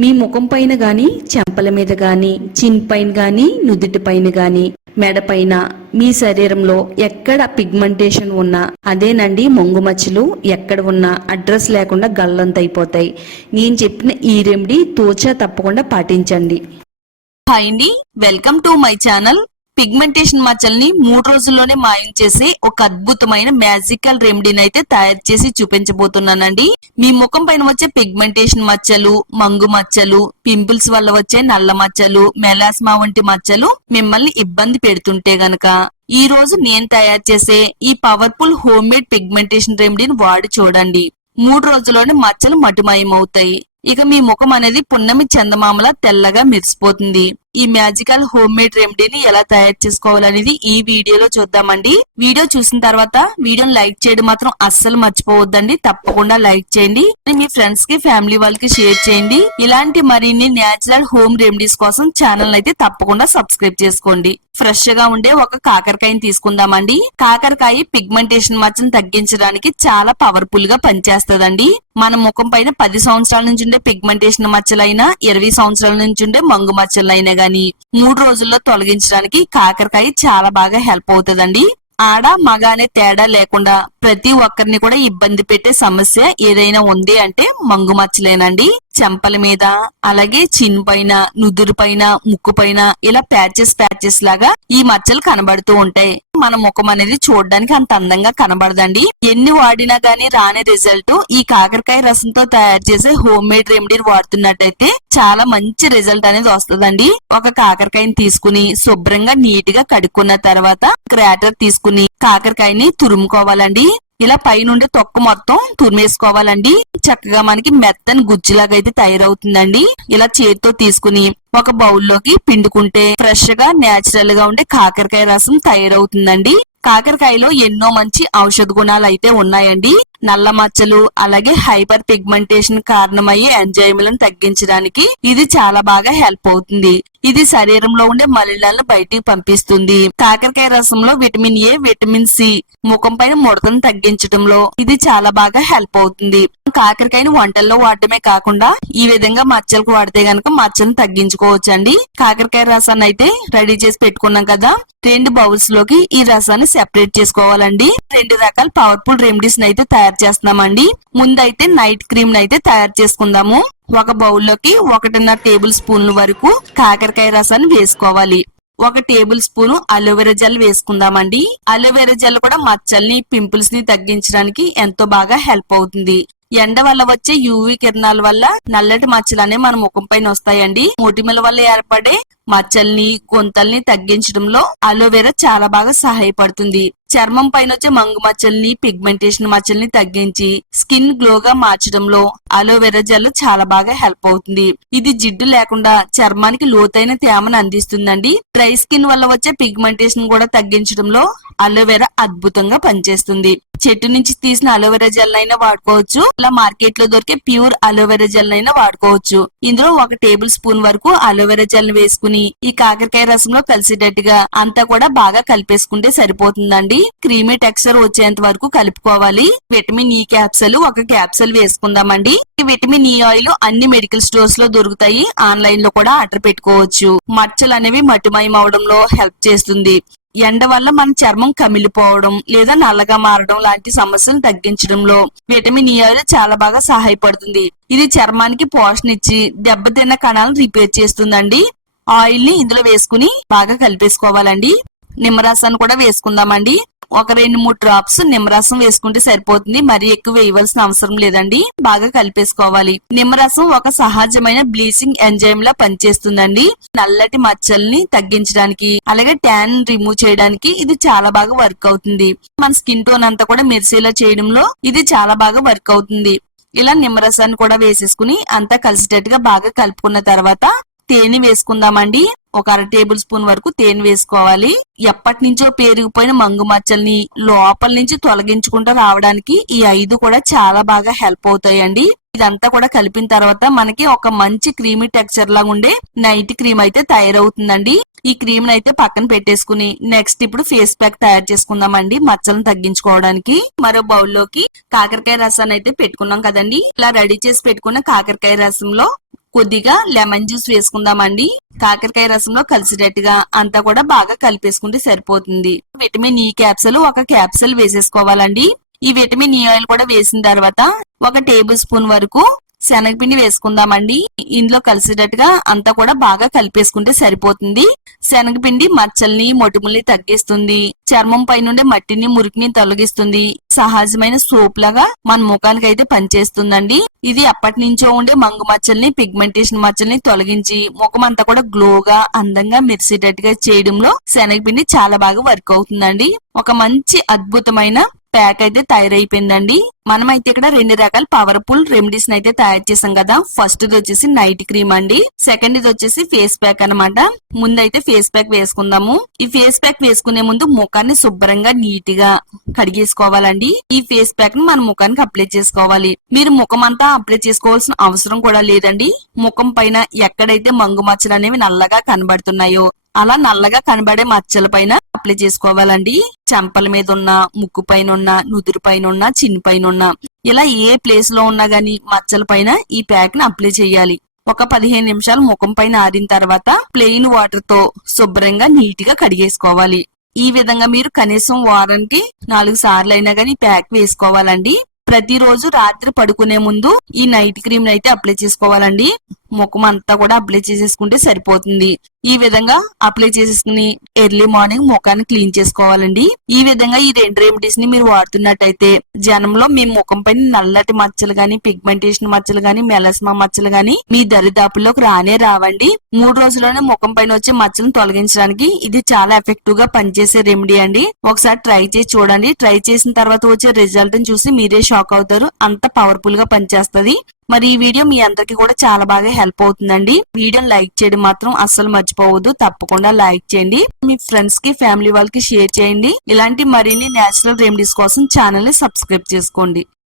మీ ముఖం పైన గాని, చెంపల మీద గాని, చిన్ పైన గాని, నుదుటి పైన గాని, మెడ పైన, మీ శరీరంలో ఎక్కడ పిగ్మెంటేషన్ ఉన్నా అదేనండి మొంగు మచ్చలు. ఎక్కడ ఉన్నా అడ్రస్ లేకుండా గల్లంతైపోతాయి. నేను చెప్పిన ఈ రెమెడీ తూచా తప్పకుండా పాటించండి. హాయ్ అండి, welcome to my channel. Pigmentation మచ్చల్ని 3 రోజుల్లోనే మాయం చేసే ఒక అద్భుతమైన మ్యాజికల్ రెమెడీని అయితే తయారు చేసి చూపించబోతున్నానండి. మీ ముఖం పైన వచ్చే పిగ్మెంటేషన్ మచ్చలు, మంగు మచ్చలు, పింపుల్స్ వల్ల వచ్చే నల్ల మచ్చలు, మెలాస్మా వంటి మచ్చలు మిమ్మల్ని ఇబ్బంది పెడుతుంటే గనక ఈ రోజు నేను తయారు చేసే ఈ పవర్ఫుల్ హోమ్ మేడ్ పిగ్మెంటేషన్ రెమెడీని వాడి చూడండి. 3 రోజుల్లోనే మచ్చలు మటుమాయం అవుతాయి. ఇక మీ ముఖం అనేది పున్నమి చందమామలా తెల్లగా మెరిసిపోతుంది. ఈ మ్యాజికల్ హోమ్ మేడ్ రెమెడీని ఎలా తయారు చేసుకోవాలనేది ఈ వీడియోలో చూద్దామండి. వీడియో చూసిన తర్వాత వీడియోని లైక్ చేయడం మాత్రం అస్సలు మర్చిపోవద్దండి. తప్పకుండా లైక్ చేయండి. మీ ఫ్రెండ్స్ కి, ఫ్యామిలీ వాళ్ళకి షేర్ చేయండి. ఇలాంటి మరిన్ని న్యాచురల్ హోమ్ రెమెడీస్ కోసం ఛానల్ అయితే తప్పకుండా సబ్స్క్రైబ్ చేసుకోండి. ఫ్రెష్ గా ఉండే ఒక కాకరకాయని తీసుకుందామండి. కాకరకాయ పిగ్మెంటేషన్ మచ్చను తగ్గించడానికి చాలా పవర్ఫుల్ గా పనిచేస్తదండి. మన ముఖం పైన 10 సంవత్సరాల నుంచి ఉండే పిగ్మెంటేషన్ మచ్చలైనా, 20 సంవత్సరాల నుంచి ఉండే మంగు మచ్చలైనా గానీ 3 రోజుల్లో తొలగించడానికి కాకరకాయ చాలా బాగా హెల్ప్ అవుతుందండి. ఆడ మగ అనే తేడా లేకుండా ప్రతి ఒక్కరిని కూడా ఇబ్బంది పెట్టే సమస్య ఏదైనా ఉంది అంటే మంగు మచ్చలేనండి. చెంపల మీద, అలాగే చిన్ పైన, నుదురు పైన, ముక్కు పైన ఇలా ప్యాచెస్ లాగా ఈ మచ్చలు కనబడుతూ ఉంటాయి. మన ముఖం అనేది చూడడానికి అంత అందంగా కనబడదండి. ఎన్ని వాడినా గానీ రాని రిజల్ట్ ఈ కాకరకాయ రసంతో తయారు చేసే హోమ్ మేడ్ రెమెడీ వాడుతున్నట్టయితే చాలా మంచి రిజల్ట్ అనేది వస్తుందండి. ఒక కాకరకాయని తీసుకుని శుభ్రంగా నీట్ గా కడుక్కున్న తర్వాత గ్రేటర్ తీసుకుని కాకరకాయని తురుముకోవాలండి. ఇలా పైనుండి తొక్క మొత్తం తురిమేసుకోవాలండి. చక్కగా మనకి మెత్తని గుజ్జులాగా అయితే తయారవుతుందండి. ఇలా చేతితో తీసుకుని ఒక బౌల్లోకి పిండుకుంటే ఫ్రెష్ గా నేచురల్ గా ఉండే కాకరకాయ రసం తయారవుతుందండి. కాకరకాయలో ఎన్నో మంచి ఔషధ గుణాలు అయితే ఉన్నాయండి. నల్ల మచ్చలు, అలాగే హైపర్ పిగ్మెంటేషన్ కారణమయ్యే ఎంజైములను తగ్గించడానికి ఇది చాలా బాగా హెల్ప్ అవుతుంది. ఇది శరీరంలో ఉండే మలినాలను బయటికి పంపిస్తుంది. కాకరకాయ రసంలో విటమిన్ ఏ, విటమిన్ సి ముఖం పైన ముడతను తగ్గించడంలో ఇది చాలా బాగా హెల్ప్ అవుతుంది. కాకరకాయని వంటల్లో వాడటమే కాకుండా ఈ విధంగా మచ్చలకు వాడితే గనక మచ్చలను తగ్గించుకోవచ్చు అండి. కాకరకాయ రసాన్ని అయితే రెడీ చేసి పెట్టుకున్నాం కదా. 2 బౌల్స్ లోకి ఈ రసాన్ని సెపరేట్ చేసుకోవాలండి. 2 రకాల పవర్ఫుల్ రెమెడీస్ అయితే తయారు చేస్తున్నామండి. ముందైతే నైట్ క్రీమ్ అయితే తయారు చేసుకుందాము. ఒక బౌల్లోకి 1.5 టేబుల్ స్పూన్ల వరకు కాకరకాయ రసాన్ని వేసుకోవాలి. 1 టేబుల్ స్పూన్ అలోవెరా జెల్ వేసుకుందామండి. అలోవెరా జెల్ కూడా మచ్చల్ని, పింపుల్స్ ని తగ్గించడానికి ఎంతో బాగా హెల్ప్ అవుతుంది. ఎండ వల్ల వచ్చే యూవీ కిరణాల వల్ల నల్లటి మచ్చలు అనేవి మన ముఖం పైన వస్తాయండి. మొటిమల వల్ల ఏర్పడే మచ్చల్ని, గుంతల్ని తగ్గించడంలో అలోవెరా చాలా బాగా సహాయపడుతుంది. చర్మం పైన వచ్చే మంగు మచ్చల్ని, పిగ్మెంటేషన్ మచ్చల్ని తగ్గించి స్కిన్ గ్లోగా మార్చడంలో అలోవెరా జెల్ చాలా బాగా హెల్ప్ అవుతుంది. ఇది జిడ్డు లేకుండా చర్మానికి లోతైన తేమను అందిస్తుందండి. డ్రై స్కిన్ వల్ల వచ్చే పిగ్మెంటేషన్ కూడా తగ్గించడంలో అలోవెరా అద్భుతంగా పనిచేస్తుంది. చెట్టు నుంచి తీసిన అలోవెరా జెల్ అయినా వాడుకోవచ్చు. ఇలా మార్కెట్ లో దొరికే ప్యూర్ అలోవెరా జెల్ అయినా వాడుకోవచ్చు. ఇందులో 1 టేబుల్ స్పూన్ వరకు అలోవెరా జెల్ వేసుకుని ఈ కాకరకాయ రసంలో కలిసేటట్టుగా అంతా కూడా బాగా కలిపేసుకుంటే సరిపోతుందండి. క్రీమీ టెక్స్చర్ వచ్చేంత వరకు కలుపుకోవాలి. విటమిన్ ఈ క్యాప్సూల్ 1 క్యాప్సూల్ వేసుకుందామండి. ఈ విటమిన్ ఈ ఆయిల్ అన్ని మెడికల్ స్టోర్స్ లో దొరుకుతాయి. ఆన్లైన్ లో కూడా ఆర్డర్ పెట్టుకోవచ్చు. మచ్చలు అనేవి మటుమాయం అవడంలో హెల్ప్ చేస్తుంది. ఎండ వల్ల మన చర్మం కమిలిపోవడం లేదా నల్లగా మారడం లాంటి సమస్యలను తగ్గించడంలో విటమిన్ ఈ ఆయిల్ చాలా బాగా సహాయపడుతుంది. ఇది చర్మానికి పోషణ ఇచ్చి దెబ్బతిన్న కణాలను రిపేర్ చేస్తుందండి. ఆయిల్ ని ఇందులో వేసుకుని బాగా కలిపేసుకోవాలండి. నిమ్మరసాన్ని కూడా వేసుకుందామండి. 1-2-3 డ్రాప్స్ నిమ్మరసం వేసుకుంటే సరిపోతుంది. మరీ ఎక్కువ వేయవలసిన అవసరం లేదండి. బాగా కలిపేసుకోవాలి. నిమ్మరసం ఒక సహజమైన బ్లీచింగ్ ఎంజైమ్ లా పనిచేస్తుందండి. నల్లటి మచ్చల్ని తగ్గించడానికి, అలాగే ట్యాన్ రిమూవ్ చేయడానికి ఇది చాలా బాగా వర్క్ అవుతుంది. మన స్కిన్ టోన్ అంతా కూడా మెరిసేలా చేయడంలో ఇది చాలా బాగా వర్క్ అవుతుంది. ఇలా నిమ్మరసాన్ని కూడా వేసేసుకుని అంతా కలిసేటట్టుగా బాగా కలుపుకున్న తర్వాత తేనె వేసుకుందామండి. 1/2 టేబుల్ స్పూన్ వరకు తేనె వేసుకోవాలి. ఎప్పటి నుంచో పేరుకుపోయిన మంగు మచ్చల్ని లోపల నుంచి తొలగించుకుంటూ రావడానికి ఈ 5 కూడా చాలా బాగా హెల్ప్ అవుతాయండి. ఇదంతా కూడా కలిపిన తర్వాత మనకి ఒక మంచి క్రీమీ టెక్స్చర్ లాగా ఉండే నైట్ క్రీమ్ అయితే తయారవుతుందండి. ఈ క్రీమ్ అయితే పక్కన పెట్టేసుకుని నెక్స్ట్ ఇప్పుడు ఫేస్ ప్యాక్ తయారు చేసుకుందామండి. మచ్చలను తగ్గించుకోవడానికి మరో బౌల్లోకి కాకరకాయ రసాన్ని అయితే పెట్టుకున్నాం కదండి. ఇలా రెడీ చేసి పెట్టుకున్న కాకరకాయ రసంలో కొద్దిగా లెమన్ జ్యూస్ వేసుకుందామండి. కాకరకాయ రసంలో కలిసేటట్టుగా అంతా కూడా బాగా కలిపేసుకుంటే సరిపోతుంది. విటమిన్ ఈ క్యాప్సూల్ 1 క్యాప్సూల్ వేసేసుకోవాలండి. ఈ విటమిన్ ఈ ఆయిల్ కూడా వేసిన తర్వాత 1 టేబుల్ స్పూన్ వరకు శనగపిండి వేసుకుందామండి. ఇందులో కలిసేటట్టుగా అంతా కూడా బాగా కలిపేసుకుంటే సరిపోతుంది. శనగపిండి మచ్చల్ని మొటిముల్ని తగ్గిస్తుంది, చర్మం పైనుండే మట్టిని మురికిని తొలగిస్తుంది, సహజమైన సోప్ లాగా మన ముఖానికి అయితే పనిచేస్తుందండి. ఇది అప్పటి నుంచో ఉండే మంగు మచ్చల్ని, పిగ్మెంటేషన్ మచ్చల్ని తొలగించి ముఖం అంతా కూడా గ్లోగా అందంగా మెరిసేటట్టుగా చేయడంలో శనగపిండి చాలా బాగా వర్క్ అవుతుందండి. ఒక మంచి అద్భుతమైన ప్యాక్ అయితే తయారైపోయిందండి. మనమైతే ఇక్కడ 2 రకాల పవర్ఫుల్ రెమెడీస్ అయితే తయారు చేసాం కదా. ఫస్ట్ ఇది వచ్చేసి నైట్ క్రీమ్ అండి, సెకండ్ ఇది వచ్చేసి ఫేస్ ప్యాక్ అన్నమాట. ముందైతే ఫేస్ ప్యాక్ వేసుకుందాము. ఈ ఫేస్ ప్యాక్ వేసుకునే ముందు ముఖాన్ని శుభ్రంగా నీట్ గా కడిగేసుకోవాలండి. ఈ ఫేస్ ప్యాక్ ని మన ముఖానికి అప్లై చేసుకోవాలి. మీరు ముఖం అంతా అప్లై చేసుకోవాల్సిన అవసరం కూడా లేదండి. ముఖం పైన ఎక్కడైతే మంగు మచ్చలు అనేవి నల్లగా కనబడుతున్నాయో అలా నల్లగా కనబడే మచ్చల పైన అప్లై చేసుకోవాలండి. చెంపల మీద ఉన్న, ముక్కు పైన ఉన్న, నుదురు పైన ఉన్న, చిన్ పైన ఉన్న, ఇలా ఏ ప్లేస్ లో ఉన్నా గానీ మచ్చల పైన ఈ ప్యాక్ ని అప్లై చేయాలి. ఒక 15 నిమిషాలు ముఖం పైన ఆరిన తర్వాత ప్లెయిన్ వాటర్ తో శుభ్రంగా నీట్ గా కడిగేసుకోవాలి. ఈ విధంగా మీరు కనీసం వారానికి 4 సార్లు అయినా గానీ ప్యాక్ వేసుకోవాలండి. ప్రతిరోజు రాత్రి పడుకునే ముందు ఈ నైట్ క్రీమ్ అయితే అప్లై చేసుకోవాలండి. ముఖం అంతా కూడా అప్లై చేసేసుకుంటే సరిపోతుంది. ఈ విధంగా అప్లై చేసేసుకుని ఎర్లీ మార్నింగ్ ముఖాన్ని క్లీన్ చేసుకోవాలండి. ఈ విధంగా ఈ 2 రెమెడీస్ ని మీరు వాడుతున్నట్టయితే జనంలో మీ ముఖం పైన నల్లటి మచ్చలు గాని, పిగ్మెంటేషన్ మచ్చలు గాని, మెలస్మా మచ్చలు గాని మీ దరిదాపుల్లోకి రానే రావండి. 3 రోజుల్లోనే ముఖం పైన వచ్చే మచ్చలను తొలగించడానికి ఇది చాలా ఎఫెక్టివ్ గా పనిచేసే రెమెడీ అండి. ఒకసారి ట్రై చేసి చూడండి. ట్రై చేసిన తర్వాత వచ్చే రిజల్ట్ ని చూసి మీరే షాక్ అవుతారు. అంత పవర్ఫుల్ గా పనిచేస్తది. మరి ఈ వీడియో మీ అందరికి కూడా చాలా బాగా హెల్ప్ అవుతుందండి. వీడియోని లైక్ చేయడం మాత్రం అస్సలు మర్చిపోవద్దు. తప్పకుండా లైక్ చేయండి. మీ ఫ్రెండ్స్ కి, ఫ్యామిలీ వాళ్ళకి షేర్ చేయండి. ఇలాంటి మరిన్ని నేచురల్ రెమెడీస్ కోసం ఛానల్ ని సబ్స్క్రైబ్ చేసుకోండి.